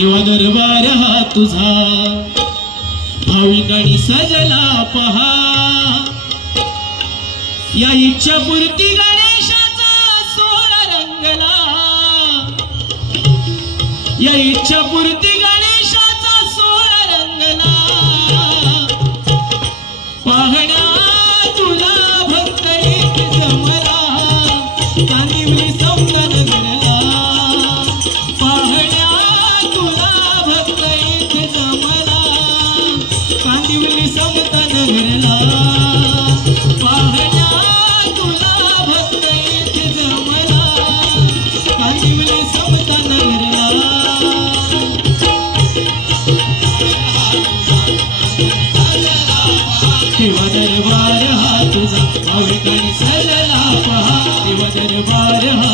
देवा दरबार हा तुझा भाविकांनी सजला पहा या इच्छापूर्ती गणेशाचा सोहळा रंगला या इच्छापूर्ती गणेशाचा सोहळा रंगला पाहण्या तुला भक्त एक जमला कांदिवली समता नगरला पाहण्या तुला भक्त एक जमला कांदिवली समता नगरला पाहण्या तुला भक्त एक जमला कांदिवली समता नगरला देवा दरबार हा तुझा भाविकांनी सजला पहा देवा दरबार हा